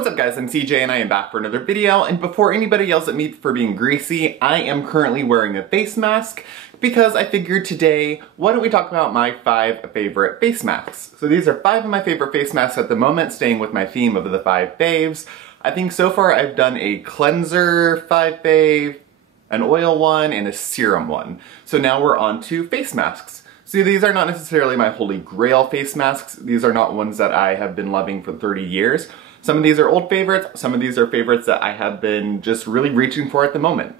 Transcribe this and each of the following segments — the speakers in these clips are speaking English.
What's up guys, I'm CJ and I am back for another video, and before anybody yells at me for being greasy, I am currently wearing a face mask because I figured today, why don't we talk about my 5 favorite face masks. So these are 5 of my favorite face masks at the moment, staying with my theme of the 5 faves. I think so far I've done a cleanser 5 fave, an oil one, and a serum one. So now we're on to face masks. See, these are not necessarily my holy grail face masks. These are not ones that I have been loving for 30 years. Some of these are old favorites, some of these are favorites that I have been just really reaching for at the moment.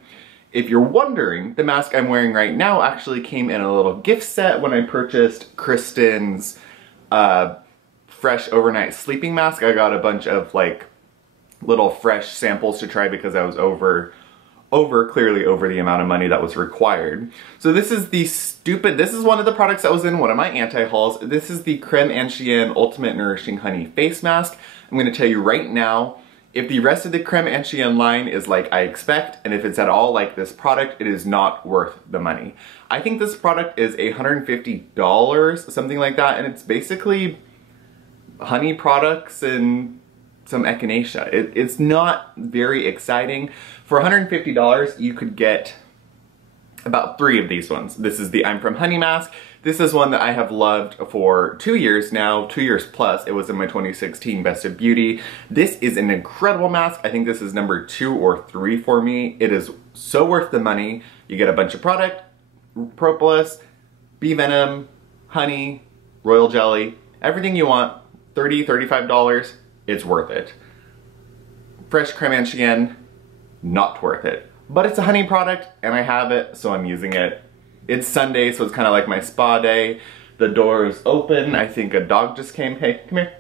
If you're wondering, the mask I'm wearing right now actually came in a little gift set when I purchased Kristen's fresh overnight sleeping mask. I got a bunch of like little fresh samples to try because I was clearly over the amount of money that was required. So this is this is one of the products that was in one of my anti-hauls. This is the Creme Ancien Ultimate Nourishing Honey Face Mask. I'm gonna tell you right now, if the rest of the Creme Ancien line is like I expect, and if it's at all like this product, it is not worth the money. I think this product is $150, something like that, and it's basically honey products and some echinacea. It's not very exciting. For $150, you could get about 3 of these ones. This is the I'm From Honey mask. This is one that I have loved for 2 years now, 2 years plus. It was in my 2016 Best of Beauty. This is an incredible mask. I think this is number 2 or 3 for me. It is so worth the money. You get a bunch of product, propolis, bee venom, honey, royal jelly, everything you want, $30, $35. It's worth it. Fresh Creme Ancien, not worth it. But it's a honey product and I have it, so I'm using it. It's Sunday, so it's kind of like my spa day. The door is open. I think a dog just came, hey, come here.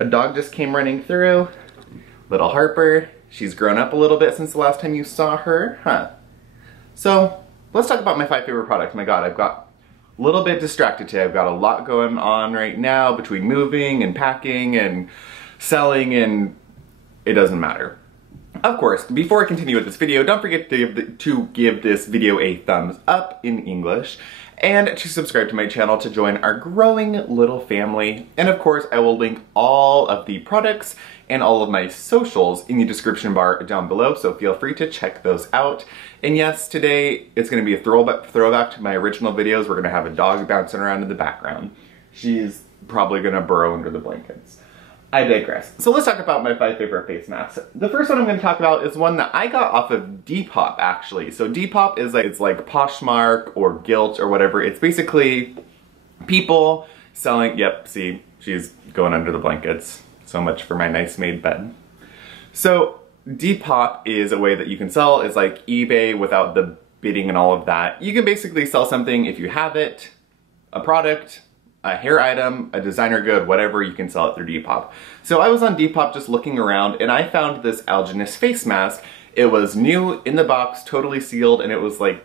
A dog just came running through. Little Harper. She's grown up a little bit since the last time you saw her, huh? So let's talk about my 5 favorite products. My God, I've got a little bit distracted today. I've got a lot going on right now between moving and packing and selling, and it doesn't matter. Of course, before I continue with this video, don't forget to give this video a thumbs up in English and to subscribe to my channel to join our growing little family. And of course, I will link all of the products and all of my socials in the description bar down below, so feel free to check those out. And yes, today it's going to be a throwback to my original videos. We're going to have a dog bouncing around in the background. She's probably going to burrow under the blankets. I digress. So let's talk about my 5 favorite face masks. The first one I'm going to talk about is one that I got off of Depop actually. So Depop is like, it's like Poshmark or Gilt or whatever. It's basically people selling, yep, see, she's going under the blankets. So much for my nice made bed. So Depop is a way that you can sell. It's like eBay without the bidding and all of that. You can basically sell something if you have it, a product, a hair item, a designer good, whatever, you can sell it through Depop. So I was on Depop just looking around and I found this Algenist face mask. It was new in the box, totally sealed, and it was like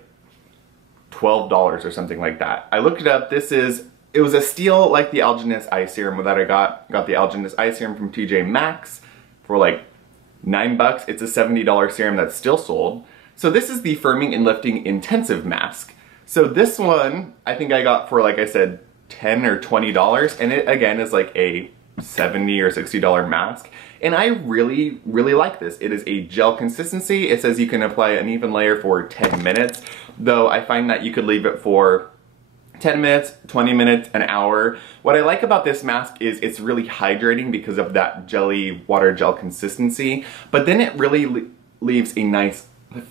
$12 or something like that. I looked it up. It was a steal like the Algenist eye serum that I got. Got the Algenist eye serum from TJ Maxx for like $9. It's a $70 serum that's still sold. So this is the Firming and Lifting Intensive Mask. So this one, I think I got for, like I said, $10 or $20, and it again is like a $70 or $60 mask, and I really like this. It is a gel consistency. It says you can apply an even layer for 10 minutes, though I find that you could leave it for 10 minutes, 20 minutes, an hour. What I like about this mask is it's really hydrating because of that jelly water gel consistency, but then it really leaves a nice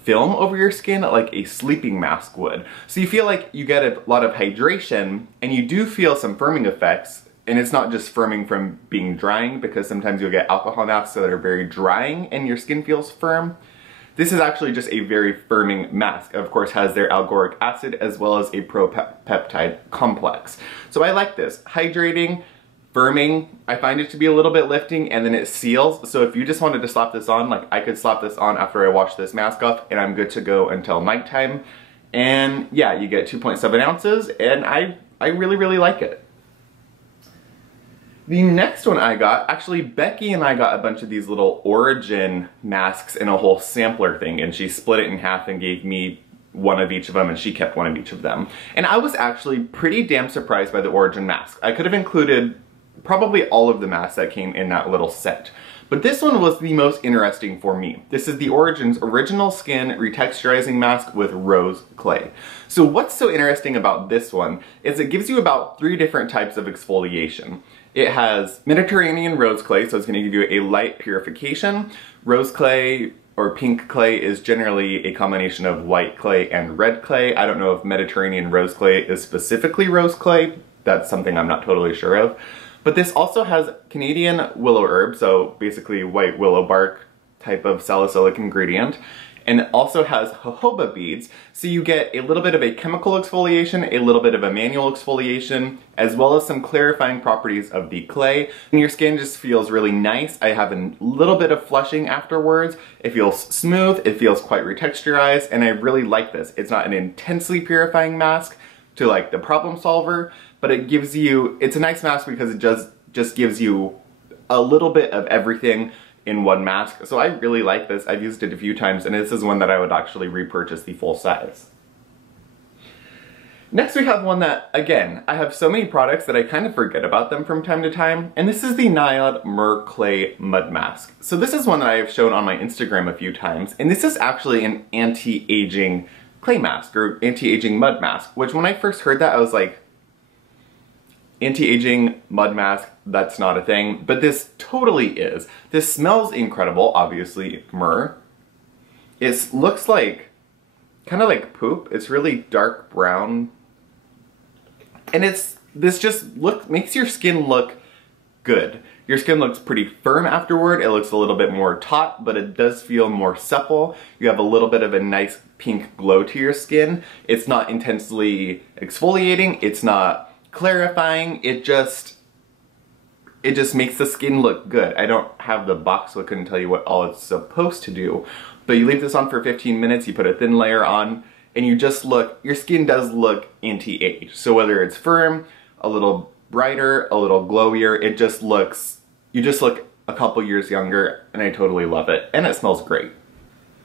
film over your skin like a sleeping mask would. So you feel like you get a lot of hydration and you do feel some firming effects, and it's not just firming from being drying, because sometimes you'll get alcohol masks that are very drying and your skin feels firm. This is actually just a very firming mask. Of course, has their algoric acid as well as a pro-peptide complex. So I like this. Hydrating, firming, I find it to be a little bit lifting, and then it seals. So if you just wanted to slap this on, like I could slap this on after I wash this mask off and I'm good to go until nighttime. And yeah, you get 2.7 ounces and I really like it. The next one I got, actually Becky and I got a bunch of these little Origin masks in a whole sampler thing, and she split it in half and gave me one of each of them, and she kept one of each of them. And I was actually pretty damn surprised by the Origin mask. I could have included probably all of the masks that came in that little set. But this one was the most interesting for me. This is the Origin's Original Skin Retexturizing Mask with Rose Clay. So what's so interesting about this one is it gives you about 3 different types of exfoliation. It has Mediterranean rose clay, so it's going to give you a light purification. Rose clay or pink clay is generally a combination of white clay and red clay. I don't know if Mediterranean rose clay is specifically rose clay. That's something I'm not totally sure of. But this also has Canadian willow herb, so basically white willow bark type of salicylic ingredient. And it also has jojoba beads, so you get a little bit of a chemical exfoliation, a little bit of a manual exfoliation, as well as some clarifying properties of the clay. And your skin just feels really nice. I have a little bit of flushing afterwards. It feels smooth, it feels quite retexturized, and I really like this. It's not an intensely purifying mask to like the problem solver, but it gives you, it's a nice mask because it just gives you a little bit of everything in one mask. So I really like this. I've used it a few times, and this is one that I would actually repurchase the full size. Next we have one that, again, I have so many products that I kind of forget about them from time to time, and this is the Nayad Merk Clay Mud Mask. So this is one that I have shown on my Instagram a few times, and this is actually an anti-aging clay mask, or anti-aging mud mask, which when I first heard that I was like, anti-aging mud mask, that's not a thing, but this totally is. This smells incredible, obviously myrrh. It looks like, kind of like poop. It's really dark brown. And this just makes your skin look good. Your skin looks pretty firm afterward. It looks a little bit more taut, but it does feel more supple. You have a little bit of a nice pink glow to your skin. It's not intensely exfoliating. It's not clarifying. It just makes the skin look good. I don't have the box, so I couldn't tell you what all it's supposed to do. But you leave this on for 15 minutes, you put a thin layer on, and you just look, your skin does look anti-age. So whether it's firm, a little brighter, a little glowier, it just looks, you just look a couple years younger, and I totally love it. And it smells great.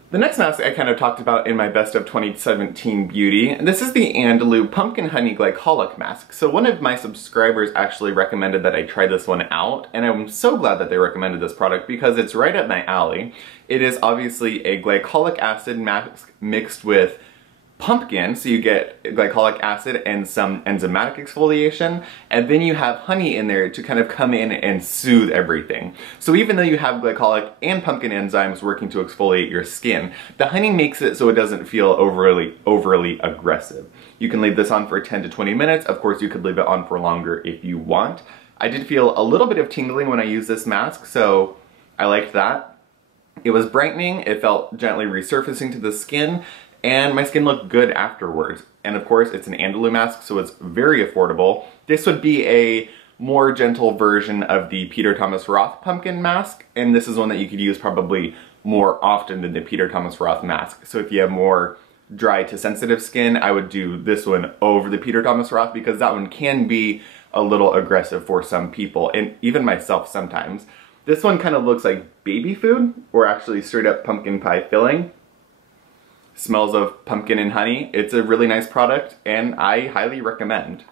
The next mask I kind of talked about in my Best of 2017 Beauty, and this is the Andalou Pumpkin Honey Glycolic Mask. So one of my subscribers actually recommended that I try this one out, and I'm so glad that they recommended this product because it's right up my alley. It is obviously a glycolic acid mask mixed with pumpkin, so you get glycolic acid and some enzymatic exfoliation, and then you have honey in there to kind of come in and soothe everything. So even though you have glycolic and pumpkin enzymes working to exfoliate your skin, the honey makes it so it doesn't feel overly aggressive. You can leave this on for 10 to 20 minutes. Of course, you could leave it on for longer if you want. I did feel a little bit of tingling when I used this mask, so I liked that. It was brightening, it felt gently resurfacing to the skin, and my skin looked good afterwards. And of course, it's an Andalou mask, so it's very affordable. This would be a more gentle version of the Peter Thomas Roth pumpkin mask, and this is one that you could use probably more often than the Peter Thomas Roth mask. So if you have more dry to sensitive skin, I would do this one over the Peter Thomas Roth because that one can be a little aggressive for some people, and even myself sometimes. This one kind of looks like baby food, or actually straight up pumpkin pie filling. Smells of pumpkin and honey. It's a really nice product, and I highly recommend.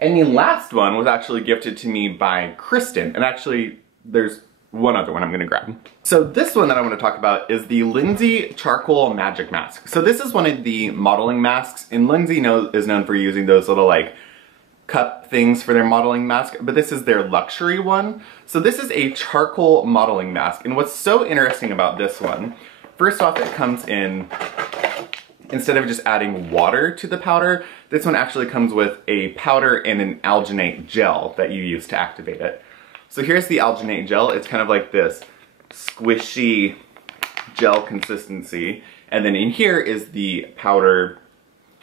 And the last one was actually gifted to me by Kristen, and actually there's one other one I'm gonna grab. So this one that I want to talk about is the Lindsay Charcoal Magic Mask. So this is one of the modeling masks, and Lindsey Nose is known for using those little like cup things for their modeling mask, but this is their luxury one. So this is a charcoal modeling mask, and what's so interesting about this one, first off, it comes in, instead of just adding water to the powder, this one actually comes with a powder and an alginate gel that you use to activate it. So here's the alginate gel. It's kind of like this squishy gel consistency, and then in here is the powder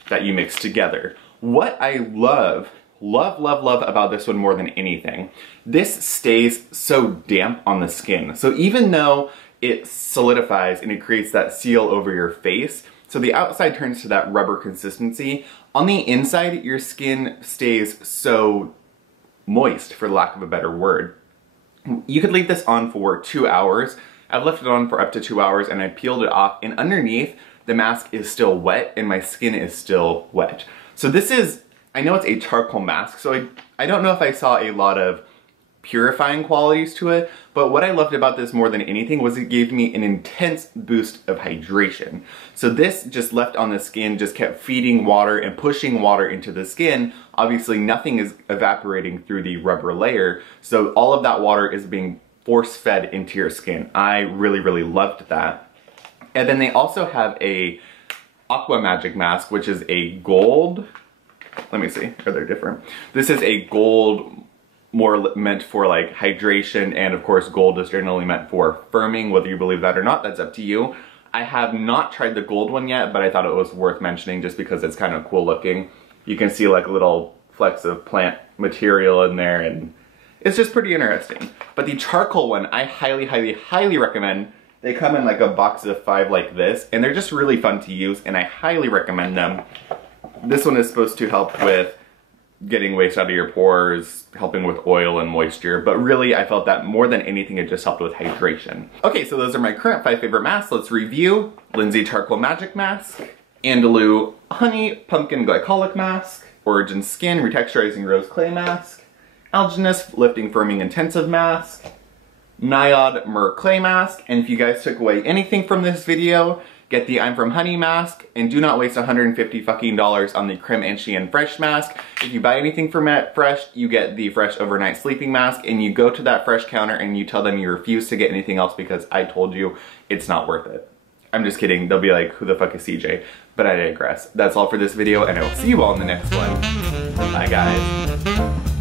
that you mix together. What I love about this one more than anything, this stays so damp on the skin. So even though it solidifies and it creates that seal over your face, so the outside turns to that rubber consistency, on the inside your skin stays so moist, for lack of a better word. You could leave this on for 2 hours. I've left it on for up to 2 hours and I peeled it off, and underneath the mask is still wet and my skin is still wet. So this is I know it's a charcoal mask, so I don't know if I saw a lot of purifying qualities to it, but what I loved about this more than anything was it gave me an intense boost of hydration. So this just left on the skin, just kept feeding water and pushing water into the skin. Obviously nothing is evaporating through the rubber layer, so all of that water is being force-fed into your skin. I really, really loved that. And then they also have a Aqua Magic mask, which is a gold. Let me see, are they different? This is a gold, more meant for like hydration, and of course gold is generally meant for firming, whether you believe that or not, that's up to you. I have not tried the gold one yet, but I thought it was worth mentioning just because it's kind of cool looking. You can see like little flecks of plant material in there, and it's just pretty interesting. But the charcoal one, I highly, highly, highly recommend. They come in like a box of 5 like this, and they're just really fun to use, and I highly recommend them. This one is supposed to help with getting waste out of your pores, helping with oil and moisture, but really I felt that more than anything it just helped with hydration. Okay, so those are my current 5 favorite masks. Let's review. Lindsay Charcoal Magic Mask, Andalou Honey Pumpkin Glycolic Mask, Origin Skin Retexturizing Rose Clay Mask, Algenist Lifting Firming Intensive Mask, Nayad Merk Clay Mask, and if you guys took away anything from this video, get the I'm From Honey mask, and do not waste $150 fucking on the Creme and Shein Fresh mask. If you buy anything from Fresh, you get the Fresh Overnight Sleeping Mask, and you go to that Fresh counter and you tell them you refuse to get anything else because I told you it's not worth it. I'm just kidding, they'll be like, who the fuck is CJ? But I digress. That's all for this video, and I will see you all in the next one. Bye guys.